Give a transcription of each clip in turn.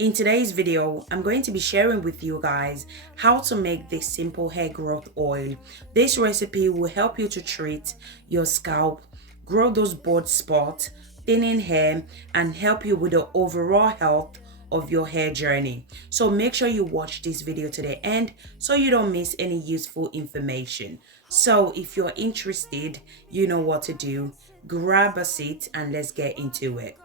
In today's video, I'm going to be sharing with you guys how to make this simple hair growth oil. This recipe will help you to treat your scalp, grow those bald spots, thinning hair, and help you with the overall health of your hair journey. So make sure you watch this video to the end so you don't miss any useful information. So if you're interested, you know what to do. Grab a seat and let's get into it.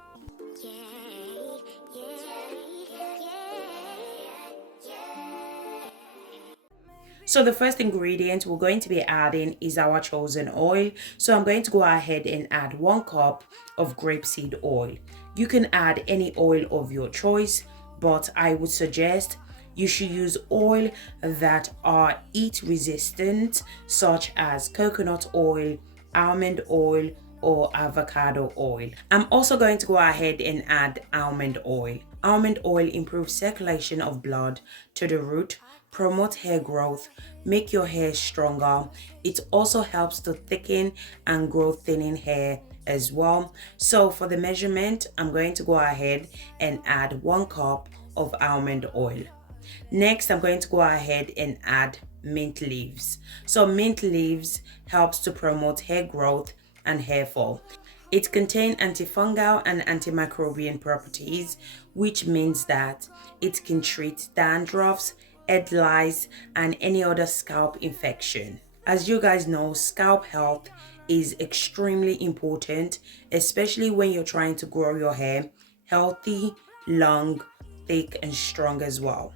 So the first ingredient we're going to be adding is our chosen oil. So I'm going to go ahead and add 1 cup of grapeseed oil. You can add any oil of your choice, but I would suggest you should use oil that are heat resistant, such as coconut oil, almond oil, or avocado oil. I'm also going to go ahead and add almond oil. Almond oil improves circulation of blood to the root, promote hair growth, make your hair stronger. It also helps to thicken and grow thinning hair as well. So for the measurement, I'm going to go ahead and add 1 cup of almond oil. Next, I'm going to go ahead and add mint leaves. So mint leaves helps to promote hair growth and hair fall. It contains antifungal and antimicrobial properties, which means that it can treat dandruffs, head lice, and any other scalp infection. As you guys know, scalp health is extremely important, especially when you're trying to grow your hair healthy, long, thick, and strong as well.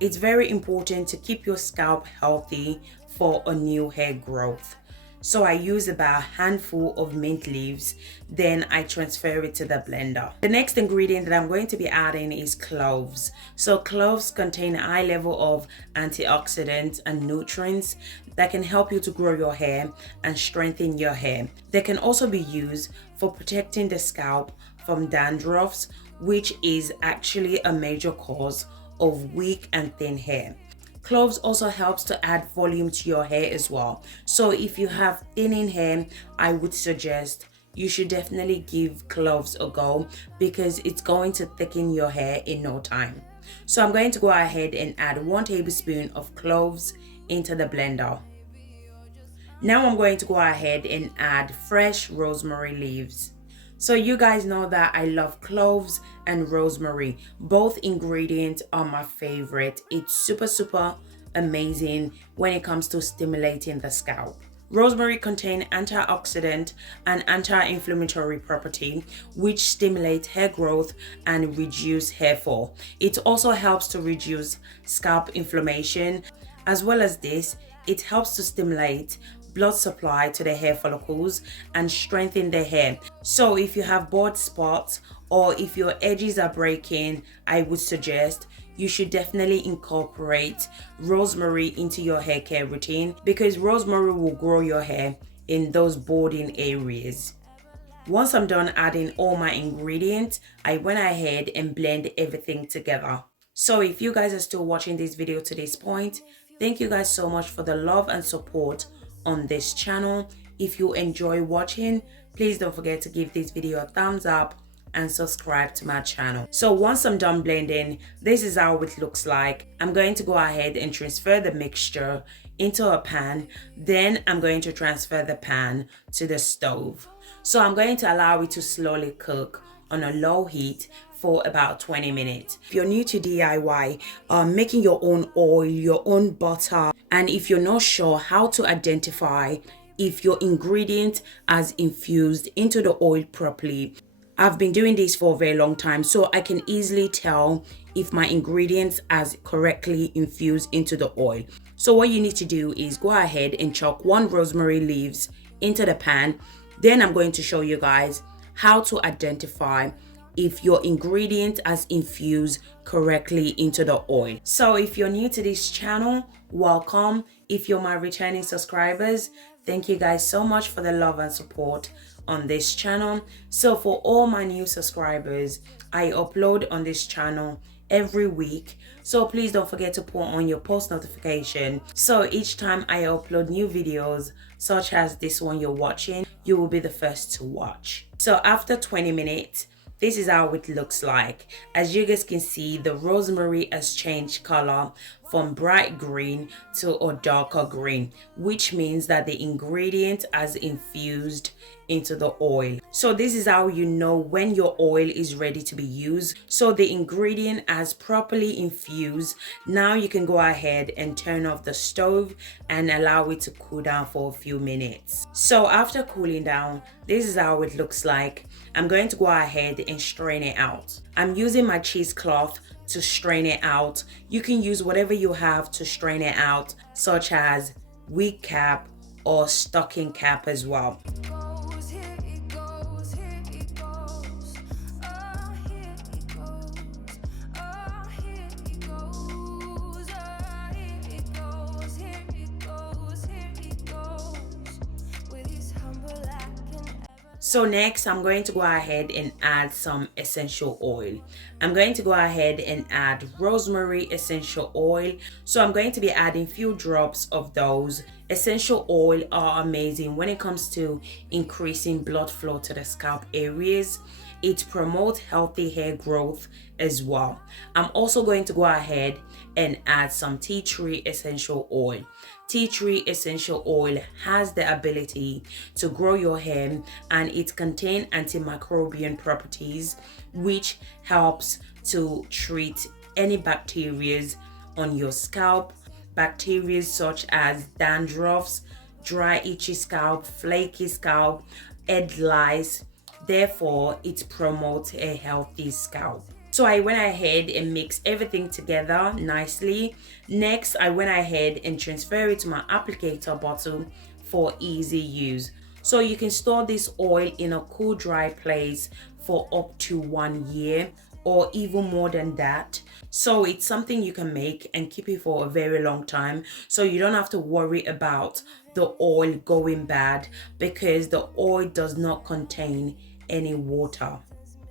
It's very important to keep your scalp healthy for a new hair growth. So I use about a handful of mint leaves, then I transfer it to the blender. The next ingredient that I'm going to be adding is cloves. So cloves contain a high level of antioxidants and nutrients that can help you to grow your hair and strengthen your hair. They can also be used for protecting the scalp from dandruffs, which is actually a major cause of weak and thin hair. Cloves also helps to add volume to your hair as well. So if you have thinning hair, I would suggest you should definitely give cloves a go because it's going to thicken your hair in no time. So I'm going to go ahead and add 1 tablespoon of cloves into the blender. Now I'm going to go ahead and add fresh rosemary leaves. So you guys know that I love cloves and rosemary. Both ingredients are my favorite. It's super amazing when it comes to stimulating the scalp. Rosemary contains antioxidant and anti-inflammatory property, which stimulate hair growth and reduce hair fall. It also helps to reduce scalp inflammation. As well as this, it helps to stimulate blood supply to the hair follicles and strengthen the hair. So if you have bald spots or if your edges are breaking, I would suggest you should definitely incorporate rosemary into your hair care routine because rosemary will grow your hair in those balding areas. Once I'm done adding all my ingredients, I went ahead and blend everything together. So if you guys are still watching this video to this point, thank you guys so much for the love and support on this channel. If you enjoy watching, please don't forget to give this video a thumbs up and subscribe to my channel. So once I'm done blending, this is how it looks like. I'm going to go ahead and transfer the mixture into a pan. Then I'm going to transfer the pan to the stove. So I'm going to allow it to slowly cook on a low heat for about 20 minutes. If you're new to DIY, making your own oil, your own butter, and if you're not sure how to identify if your ingredient has infused into the oil properly, I've been doing this for a very long time, so I can easily tell if my ingredients has correctly infused into the oil. So what you need to do is go ahead and chuck 1 rosemary leaves into the pan. Then I'm going to show you guys how to identify if your ingredient has infused correctly into the oil. So if you're new to this channel, welcome. If you're my returning subscribers, thank you guys so much for the love and support on this channel. So for all my new subscribers, I upload on this channel every week, so please don't forget to put on your post notification so each time I upload new videos such as this one you're watching, you will be the first to watch. So after 20 minutes, this is how it looks like. As you guys can see, the rosemary has changed color from bright green to a darker green, which means that the ingredient has infused into the oil. So this is how you know when your oil is ready to be used. So the ingredient has properly infused. Now you can go ahead and turn off the stove and allow it to cool down for a few minutes. So after cooling down, this is how it looks like. I'm going to go ahead and strain it out. I'm using my cheesecloth to strain it out. You can use whatever you have to strain it out, such as wig cap or stocking cap as well. So next, I'm going to go ahead and add some essential oil. I'm going to go ahead and add rosemary essential oil. So I'm going to be adding few drops of those. Essential oil are amazing when it comes to increasing blood flow to the scalp areas. It promotes healthy hair growth as well. I'm also going to go ahead and add some tea tree essential oil. Tea tree essential oil has the ability to grow your hair, and it contains antimicrobial properties, which helps to treat any bacteria on your scalp. Bacteria such as dandruffs, dry itchy scalp, flaky scalp, head lice. Therefore, it promotes a healthy scalp. So I went ahead and mixed everything together nicely. Next, I went ahead and transferred it to my applicator bottle for easy use. So you can store this oil in a cool, dry place for up to 1 year or even more than that. So it's something you can make and keep it for a very long time. So you don't have to worry about the oil going bad because the oil does not contain any water.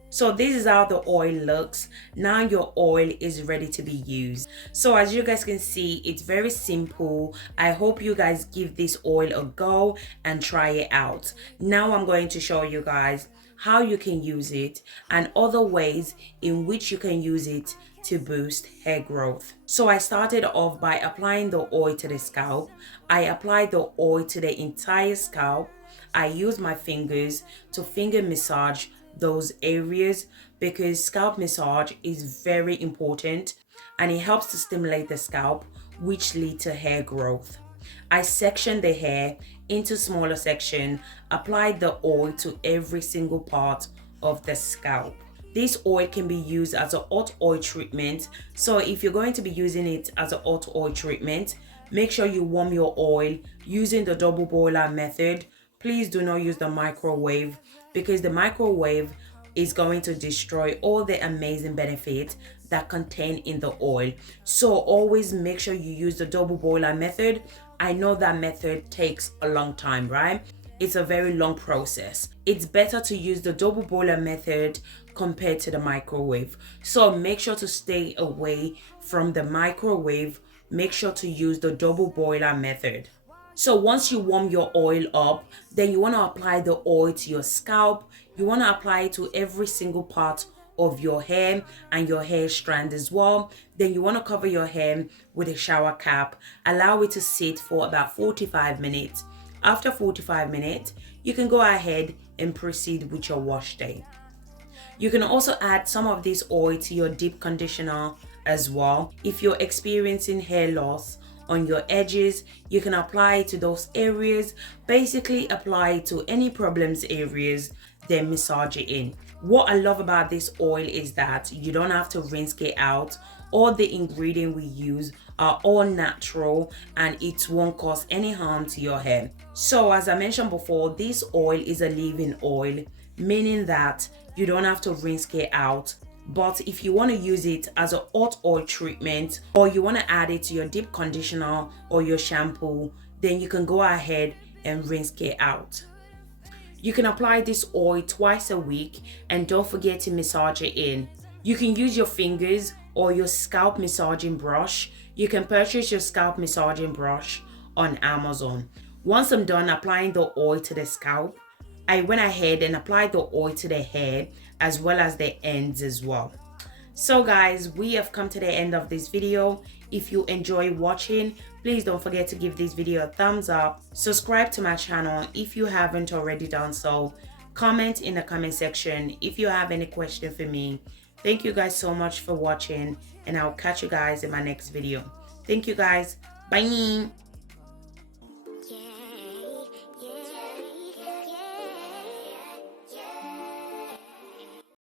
So this is how the oil looks. Now your oil is ready to be used. So as you guys can see, it's very simple. I hope you guys give this oil a go and try it out. Now I'm going to show you guys how you can use it and other ways in which you can use it to boost hair growth. So I started off by applying the oil to the scalp. I applied the oil to the entire scalp. I use my fingers to finger massage those areas because scalp massage is very important and it helps to stimulate the scalp, which lead to hair growth. I section the hair into smaller section, apply the oil to every single part of the scalp. This oil can be used as a hot oil treatment. So if you're going to be using it as a hot oil treatment, make sure you warm your oil using the double boiler method. Please do not use the microwave because the microwave is going to destroy all the amazing benefits that contain in the oil. So always make sure you use the double boiler method. I know that method takes a long time, right? It's a very long process. It's better to use the double boiler method compared to the microwave. So make sure to stay away from the microwave. Make sure to use the double boiler method. So once you warm your oil up, then you want to apply the oil to your scalp. You want to apply it to every single part of your hair and your hair strand as well. Then you want to cover your hair with a shower cap. Allow it to sit for about 45 minutes. After 45 minutes, you can go ahead and proceed with your wash day. You can also add some of this oil to your deep conditioner as well. If you're experiencing hair loss on your edges, you can apply it to those areas. Basically apply it to any problems areas, then massage it in. What I love about this oil is that you don't have to rinse it out. All the ingredients we use are all natural and it won't cause any harm to your hair. So as I mentioned before, this oil is a leave-in oil, meaning that you don't have to rinse it out. But if you want to use it as a hot oil treatment or you want to add it to your deep conditioner or your shampoo, then you can go ahead and rinse it out. You can apply this oil twice a week and don't forget to massage it in. You can use your fingers or your scalp massaging brush. You can purchase your scalp massaging brush on Amazon. Once I'm done applying the oil to the scalp, I went ahead and applied the oil to the hair as well as the ends as well. So guys, we have come to the end of this video. If you enjoy watching, please don't forget to give this video a thumbs up. Subscribe to my channel if you haven't already done so. Comment in the comment section if you have any question for me. Thank you guys so much for watching, and I'll catch you guys in my next video. Thank you guys. Bye.